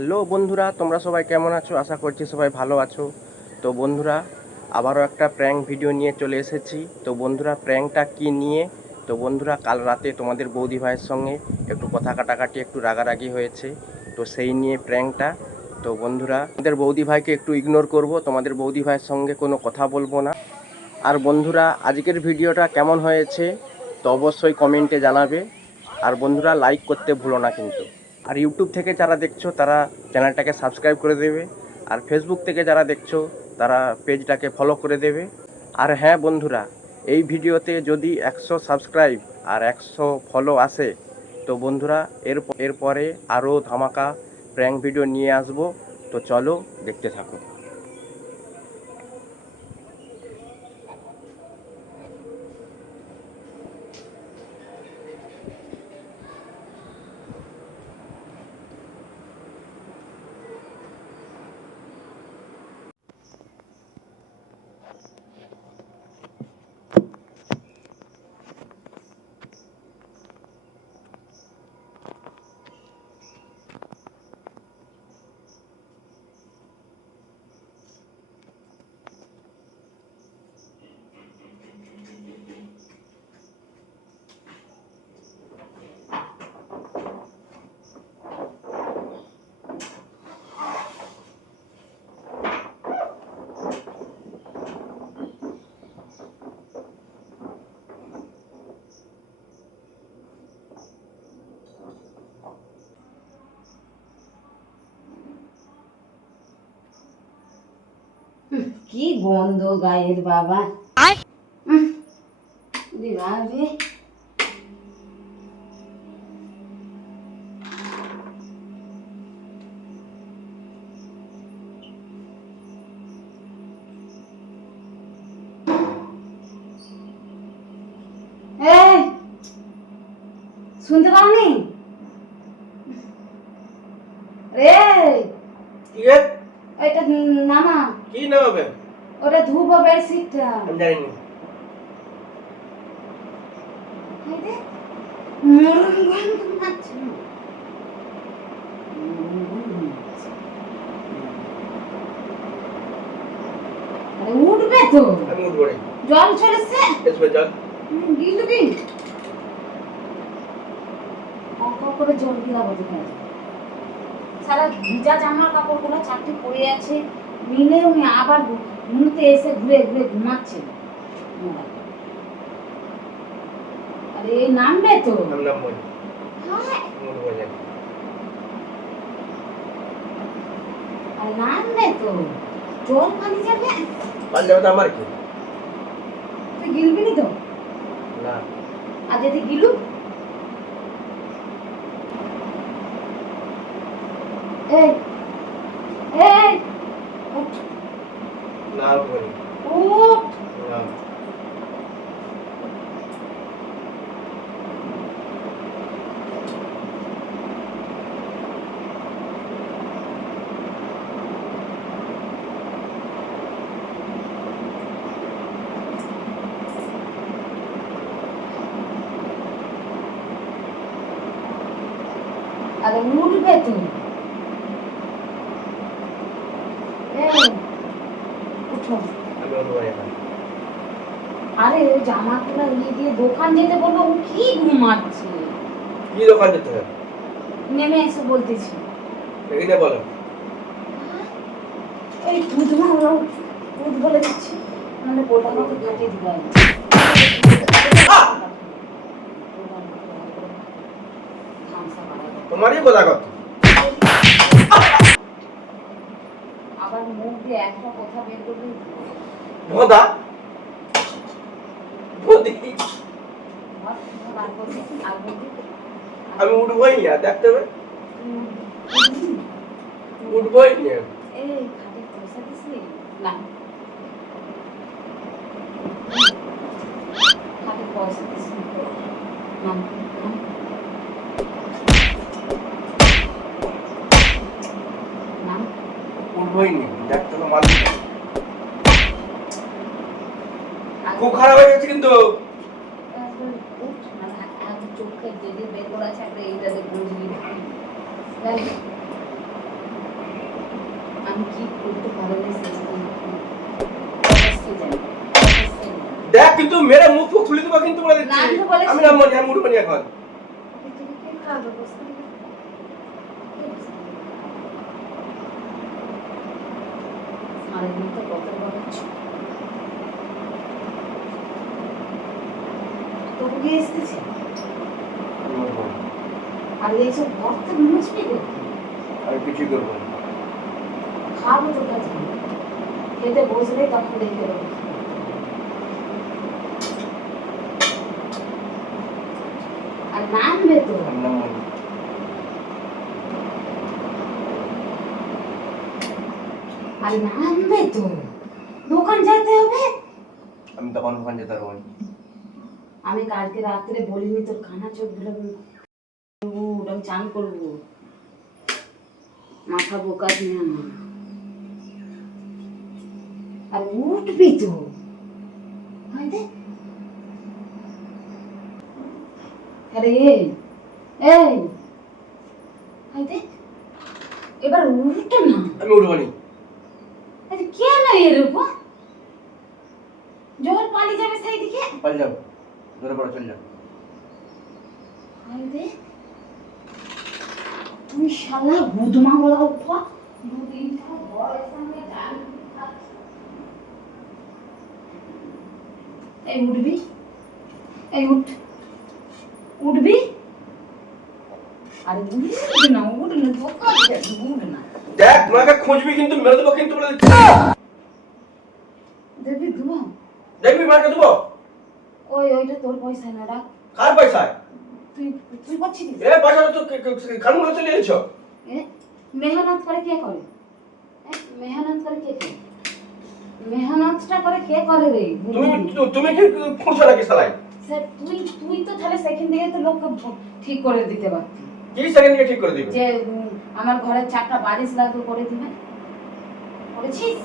Hello বন্ধুরা, তোমরা সবাই কেমন আছো? আশা করছি সবাই ভালো আছো। তো বন্ধুরা, আবারও একটা প্র্যাঙ্ক ভিডিও নিয়ে চলে এসেছি। তো বন্ধুরা, প্র্যাঙ্কটা কি নিয়ে? তো বন্ধুরা, কাল রাতে তোমাদের বৌদি ভাইয়ের সঙ্গে একটু কথা কাটাকাটি, একটু রাগারাগি হয়েছে। তো সেই নিয়ে প্র্যাঙ্কটা। তো বন্ধুরা, তোমাদের বৌদি ভাইকে একটু ইগনোর করব, তোমাদের বৌদি ভাইয়ের সঙ্গে কোনো কথা বলবো না। আর বন্ধুরা, আজকের ভিডিওটা কেমন হয়েছে তো অবশ্যই কমেন্টে জানাবে। আর বন্ধুরা, লাইক করতে ভুলো না কিন্তু। আর ইউটিউব থেকে যারা দেখছো তারা চ্যানেলটাকে সাবস্ক্রাইব করে দেবে। আর ফেসবুক থেকে যারা দেখছো তারা পেজটাকে ফলো করে দেবে। আর হ্যাঁ বন্ধুরা, এই ভিডিওতে যদি 100 সাবস্ক্রাইব আর 100 ফলো আসে তো বন্ধুরা এরপরে আরও ধামাকা প্র্যাঙ্ক ভিডিও নিয়ে আসবো। তো চলো দেখতে থাকো। কি গন্ধ গায়ের বাবা। রে শুনতে পাওনি রে? কি রে? এটা নামা। কি নামাবে? ওটা ধুবো বেডশিটটা। আমি জানি না। উঠবে তো, আমি উঠবো রে। জল চলেছে, এসবে জল গিলবি অঙ্ক করে জল গিলাবো কোথায়? সারা ভিজা জামার কাপড়গুলো চারটে পড়ে আছে, মিলে উনি আবার মুহূর্তে এসে ঘুরে ঘুরে ঘুমাচ্ছে। আরে নামবে তো, আরে নামবে তো, জল পানি যাবে। আমার কি তুই গিলবি নি তো? না। আর যদি গিলু এই এই উঠ না বলি উঠ। না। আরে উঠবে তো, উঠো। আমি উঠবো এখন। আরে ওই জামাগুলো নিয়ে দিয়ে দোকান যেতে বলবো, ও কি ঘুমাচ্ছে। কি দোকান যেতে হবে? নেমে এসে বলতেছি। এখানে বলো। এই দুধ মারলো, দুধ বলে দিচ্ছি, মানে গোটা মতো কাটে দিবে। তোমারই কথা কত? আবার মুখ দিয়ে একটা কথা বের করবি। ভোদা ভোদি আমি উঠবই না, দেখতে হবে। উঠবই না। এই খাটে পয়সা দিছি না, খাটে পয়সা দিছি না, না উঠবই না, দেখতে হবে। মাল খুব খারাপ হয়ে গেছে কিন্তু। চোখে যেদিন বের করা আছে একটা এইটা দেখুন। আমি কি করতে পারলে সেটা তো অবশ্যই জানি। অবশ্যই জানি। দেখ কিন্তু মেরে মুখ ফুক খুলে দেবো কিন্তু বলে দিচ্ছি। না, আমি তো বলেছি। আমি নামবো না, আমি উঠবো না এখন। তুমি কি খাবে বসে? সারাদিন তো কত বড় তবু গিয়ে এসতেছে আর এইসব বর্তে মুছবি আমি কিছুই করবো না। খাবো তো কাছে খেতে বসলেই তখন দেখে দেবো আর নামবে তো আমি নামবো না। আর নামবে তো দোকান যেতে হবে আমি তখন ওখানে যেতে পারবো না। আমি কালকে রাত্রে বলিনি তোর কানা চোখ গুলো আমি চান করবো মাথা বোকা দিয়ে আমার আর উঠবি তো আরে এই দেখ এবার উল্টো না আমি উঠবো না। আরে কেন এরকম জল পানি যাবে সেই দিকে পালিয়ে যাও, ধরে পড়ো, চলে যাও। দেখ তুই শালা বুদমা বলা উপা দুদিন বয়স সঙ্গে জান এই উঠবি এই উঠবি আরে উঠবি না দোকান উঠ না দেখ মাকে খুঁজবি কিন্তু মেরে দেবো কিন্তু বলে দিচ্ছি। দেখবি দেবো দেখবি মাকে দেবো। ওইটা তোর পয়সা না রাখ কার পয়সায়? তুই তুই করছিস এ পয়সাটা তো খানগুলো চলে এসেছো। মেহনত করে কে করে মেহনত করে কে করে মেহনতটা করে কে করে রে তুমি কি খুঁজছো নাকি সালাই? স্যার তুই তো তাহলে সেখান থেকে তো লোককে ঠিক করে দিতে পারতি কি সেকেন্ড থেকে ঠিক করে দিবে? যে আমার ঘরে 4টা বালিশ লাগবে করে দিবে করেছিস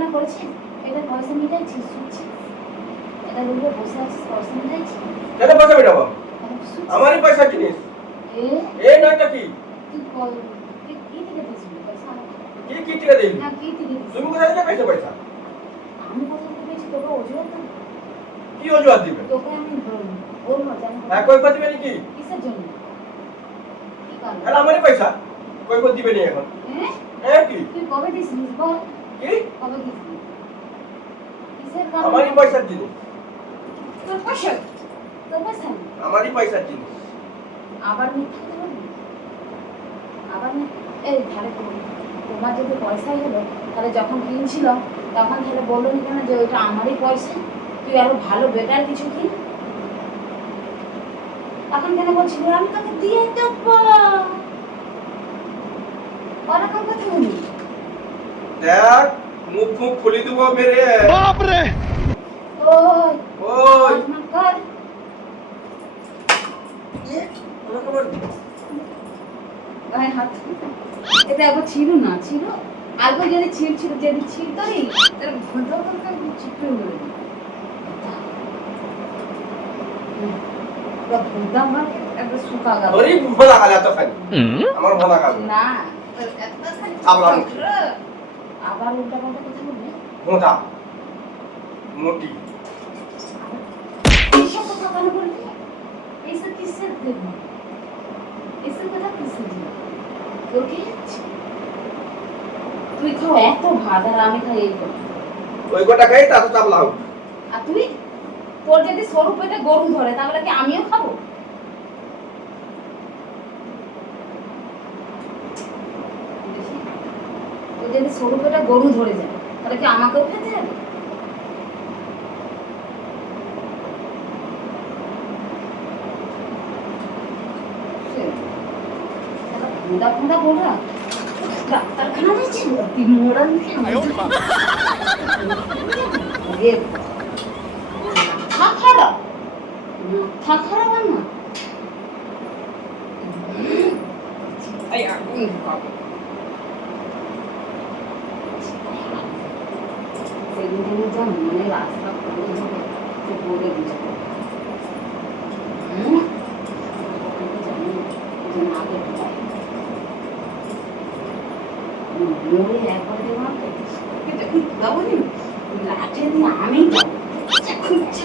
না করেছিস এটা পয়সা মিটাইছিস শুনছিস এটা রুমে বসে আছিস পয়সা মিটাইছিস কেন পয়সা মেটাবো? আমারই পয়সা জিনিস। এ নাটা কি তুই কি থেকে দিয়েছিস পয়সা কি টিকা দিবি? না কি থেকে তুমি কোথায় থেকে পেয়েছো পয়সা? আমি কোথা থেকে পেয়েছি তোকে অজুহাত কি অজুহাত দিবে? তোকে আমি বলবো জানি হ্যাঁ কই দিবে নাকি? কিসের জন্য কি কারণ আরে আমারই পয়সা কই দিবে নি এখন? হ্যাঁ কি তুই কবে দিছিস বল কি কবে দিছিস কিসের কারণ আমারই পয়সার জিনিস। তোর পয়সা তোর পয়সা আমারই পয়সার জিনিস। আবার মিথ্যা কথা বলবি আবার এই ধারে তোমার যদি পয়সাই হলো তাহলে যখন কিনছিল তখন তাহলে বললো নি কেন যে ওইটা আমারই পয়সা তুই আরো ভালো বেটার কিছু কিন তখন কেন বলছিল আমি তোকে দিয়ে দেবো ওরকম কথা বলি দেখ মুখ মুখ খুলে দেবো মেরে। বাপ রে ওই ওই আমার কর গায়ে হাত এটা আবার ছিল না ছিল আগে যদি ছিল যদি ছিল তাই তার ঘন্টা ঘন্টা চিপে উড়ে ঘন্টা আমার একটা শুকা গেল ওরে ভোলা গালে এত খালি আমার ভোলা গালে না এত খালি আবার আবার উল্টা পাল্টা কথা বলবে মোটা মোটি এইসব কথা কেন বলবি এইসব কিসের দেখবো এইসব কথা কিসের দেখবো তোর কি হচ্ছে তুই খাও এত ভাত আর আমি খাই এই কথা ওই গোটা খাই তা তো চাপলা হোক। আর তুই তোর যদি সরু পেটে গরু ধরে তাহলে কি আমিও খাবো তোর যদি সরু পেটে গরু ধরে যায় তাহলে কি আমাকেও খেতে হবে ফুঁদা ফুঁদা বলরা ডাক্তারখানা নিয়েছি তিন মোড়া নিয়ে মাথা খারাপ মাথা খারাপ না সেদিন যা মনে রাস্তা করে সে বলে বুঝবো জানি যে না দেখতে মোড়ে একবার দেওয়া যখন তুলা বলি লাঠে দিয়ে আমি খুঁজছে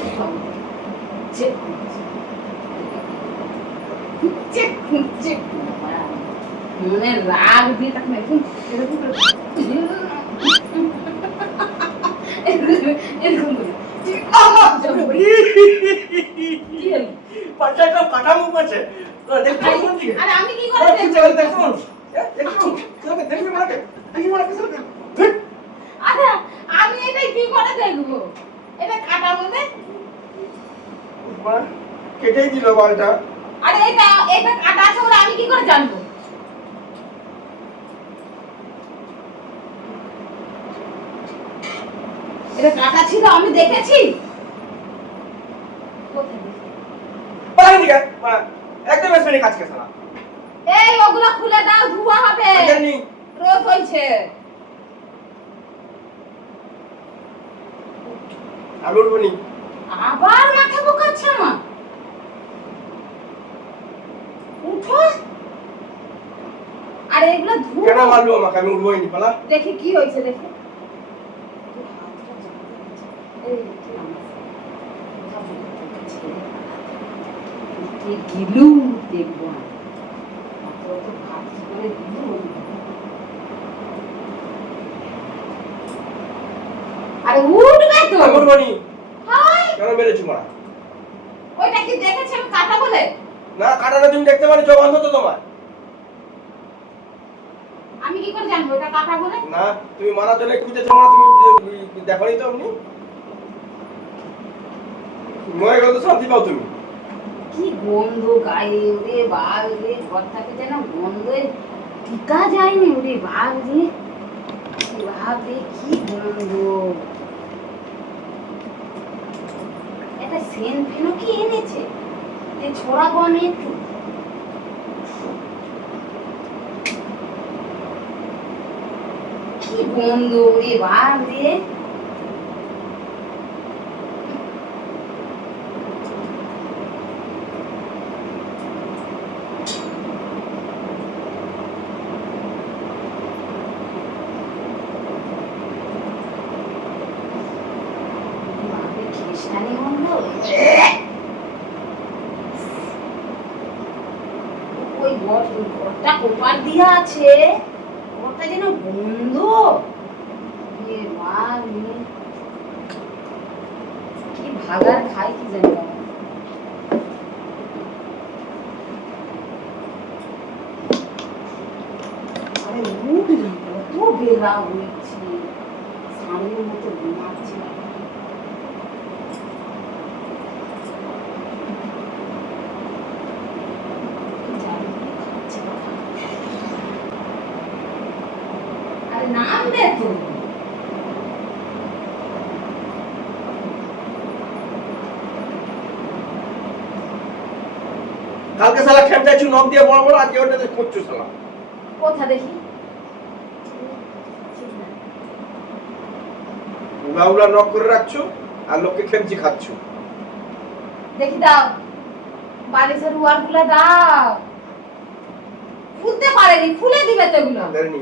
খুঁজছে মনে রাগ দিয়ে তখন এরকম এরকম করে এরকম করে পাঁচটা কাটা মুখ আছে আরে আমি কি করে দেখবো? আরে আমি এটাই কি করে দেখবো? এটা কাটা বলে? কেটেই দিল বালটা। আরে এটা কাটা আছে বলে আমি কি করে জানবো? এটা কাটা ছিল আমি দেখেছি। একদম এসে কাজ করছে না। এই ওগুলো খুলে দাও, ধোয়া হবে। রোদ হইছে। আমি উঠবো নি। আবার মাথা বোকাচ্ছে আমার। উঠো। আরে এগুলো ধোয়া। কেন মারলো আমাকে? আমি উঠবোই নি পালা। দেখি কি হইছে দেখি। এই গিলু দেখবো না। আরে উঠবে তো। আমি উঠবো নি। হাই কেন মেরেছি মারা? ওইটা কি দেখেছেন কাটা বলে? না কাটাটা তুমি দেখতে পারি, চোখ অন্ধ তো তোমার। আমি কি করে জানবো এটা কাটা বলে? না তুমি মারা জন্য খুঁজেছো না, তুমি দেখোনি তো আপনি। মরে গেল তো শান্তি পাও তুমি। কি গন্ধ গায়ে ওরে বাল রে, ঘর থেকে যেন গন্ধে টিকা যায়নি ওরে বাল রে, বাল রে কি গন্ধ। এটা সেন ফেনো কি এনেছে যে ছড়াবো আমি একটু? কি গন্ধ ওরে বাল রে। খ্রিস্টানি গন্ধ। ওই ঘরটা কোপার দিয়া আছে, ঘরটা যেন গন্ধ। এ মা রে, কি ভাগার খাই কি জানি বাবা। আরে উঠ না, কত বেলা হয়েছে, সামনের মতো ঘুমাচ্ছে। আরে নাম দে তো। কালকে শালা খেমটাইছু নখ দিয়ে বড় বড়, আজকে ওটাতে খুঁজছো শালা। কোথা দেখি? উলা নখ করে রাখছো আর লোককে খেমচি খাচ্ছো। দেখি দাও, বালিশের উয়ার গুলা দাও। খুলতে পারেনি, খুলে দিবে তো এগুলো। দেয়নি।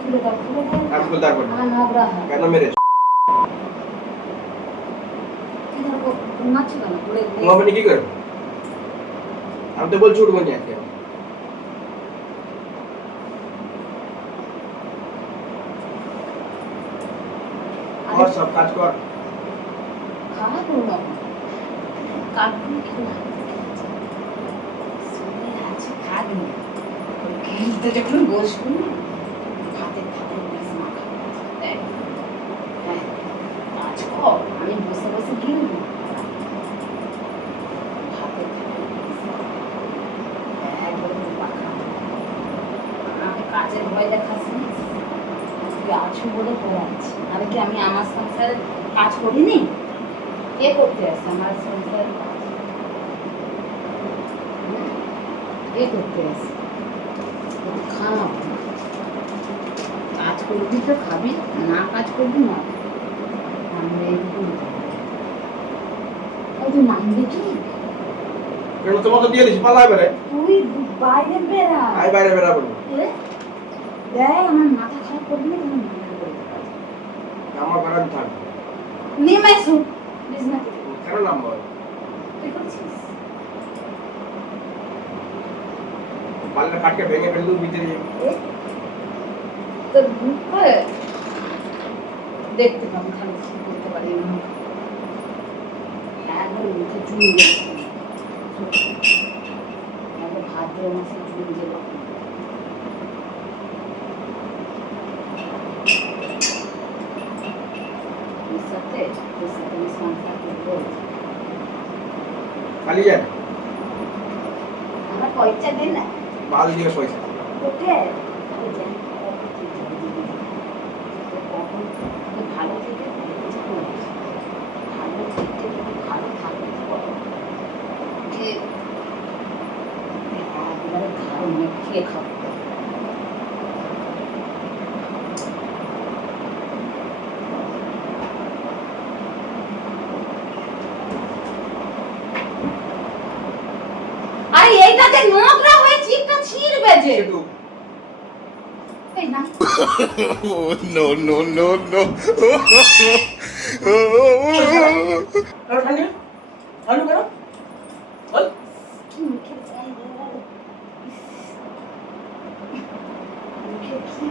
খুলে দাও, খুলে দাও। আর খুলতে পারবো না। আমার নোংরা হয়। কেন মেরেছ? কি ধরবো? ঘুমাচ্ছি কেন? খুলে দিলে। ঘুমাবেনি কি করে? আমি তো বলছি উঠবো নি আজকে। और सब काज कर খাওয়া করবো না। কার্টুন খেলা। শুনে আছে খাবি না। খেলতে যখন বসবো না, হাতে হাতে গ্লাস মাখা। দেখ, হ্যাঁ, কাজ কর। আমি বসে বসে গিলবো। হাতে একদম পাখা। আমাকে কাজের ভয় দেখাস না। তুই আছো বলে পড়াচ্ছি। আরে কি আমি আমার সংসারে কাজ করিনি? কে করতে আসছে আমার সংসারের কাজ? কে করতে আসছে? খাওয়া কাজ করবি তো খাবি, না কাজ করবি না। আমরা এইটুকু তুই নামবি কি? কেন তোমাকে দিয়ে দিছি পালা এবারে তুই বাইরে বেরা। আই বাইরে বেরাবো না। দেখ আমার মাথা খারাপ করবি না তুমি মনে করে। আমার বাড়ি থাক নেমে শুন বিজনেস কেন নাম বল তুই করছিস পাল্লা কাটকে ভেঙে ফেলে দিও ভিতরে তোর মুখে দেখতে পাবো খালি কি করতে পারি না একবার মুখে চুল গেছে একবার ভাদ্র মাসে চুল গেল সাথে সংসার করবো খালি যান আমার পয়সা দিন না বাল দিয়ে পয়সা কোথায় ভালো থেকে ভালো থেকে ভালো থাকবে একেবারে ঘাড় মুখিয়ে খাবো আরে এইটাতে নোংরা হয়ে চিপটা ছিড়বে যে এই না Oh, no, no, no, no. আর ঠান্ডা ঠান্ডা কেন বল কি মুখে চাই মুখে কি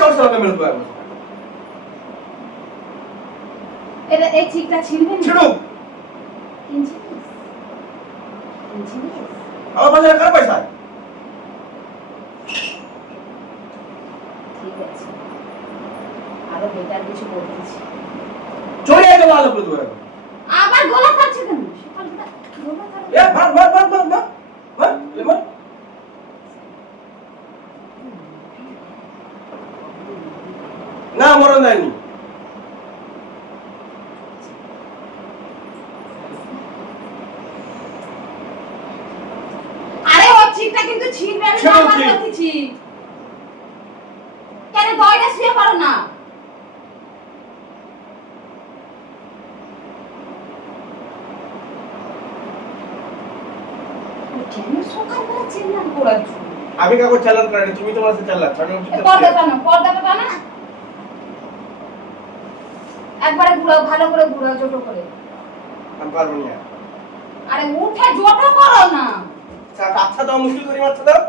তোর সঙ্গে মেরে দেবো এটা এই চিকটা ছিড়বে না ছিড়ু কিনছিস কিনছিস আমার পাশে কার পয়সা ঠিক আছে আরো বেটার কিছু করতেছি চলে গেল আলো করে দেবো আবার গলা কাটছে কেন সকালবেলা গলা কাটছে এ ভাগ ভাগ ভাগ ভাগ ভাগ ভাগ লেমন না মরণ যায়নি আরে ও চিকটা কিন্তু ছিড়বে আমি ছিড়ো, বারবার ছিড়ো। বলতেছি কেন দয়টা শুয়ে পারো না ও কেন সকালবেলা চিল্লান করাচ্ছ আমি কাকু চালান করেনি তুমি তোমার সাথে চালাচ্ছ আমি পর্দাটা টানো একবারে ঘুরাও ভালো করে ঘুরাও জোটো করে আমি পারবো না আরে উঠে জোটো করো না আচ্ছা দাও মুশকিল করি মাত্র দাও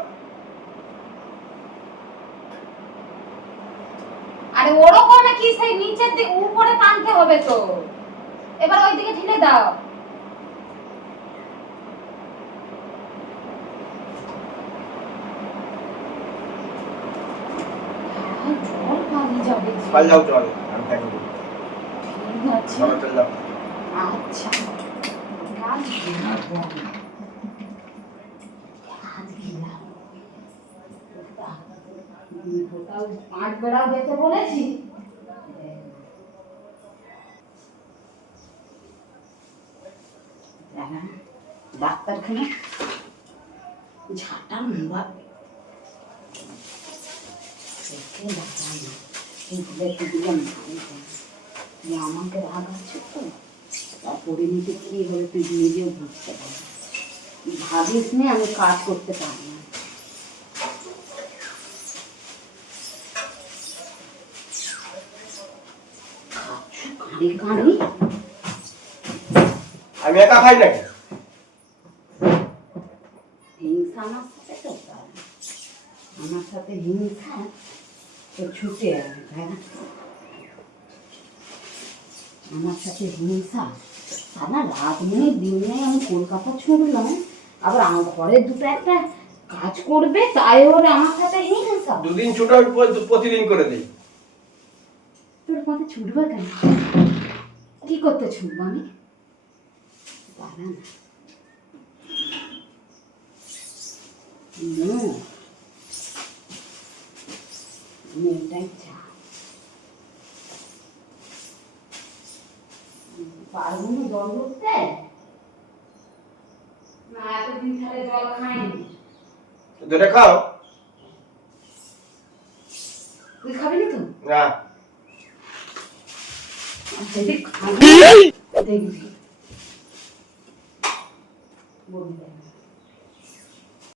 আরে ওরকম কি সেই নিচের দিকে উপরে টানতে হবে তো এবার ওই দিকে ঢিলে দাও জল পানি যাবে যে। পাল যাও চল আমি থাকবো ঠিক আছে চলো চল যাও আচ্ছা কাজ গেলাবো কাজ গেলাবো কোথাও 5 বেড়াও যেতে বলেছি ডাক্তারখানা ঝাঁটা মুবা দেখে দেখাই না কিন্তু দেখে দিলাম তুই আমাকে রাগ আছে তো তার পরিণতি কি হলে তুই নিজেও বুঝতে পারবি ভাবিস নি আমি কাজ করতে পারি না কাঁড়ি কাঁড়ি আমি একা খাই নাকি হিংসা আমার সাথে তো আমার সাথে হিংসা তো ছুটে আসবে তাই না আমার সাথে হিংসা সারা রাত নেই দিন নেই আমি কলকাতা ছুটলাম আবার আমার ঘরে দুটো একটা কাজ করবে তাই ওর আমার সাথে হিংসা দুদিন ছুটো আমি প্রতিদিন করে দিই তোর পথে ছুটবে কেন কি করতে ছুটবো আমি পারা না আমি এটাই চা পারবো না জল ধরতে না এতদিন তাহলে জল খাইনি দুটো খাও। তুই খাবি না তো? না। আচ্ছা দেখ দেখবি বলবি।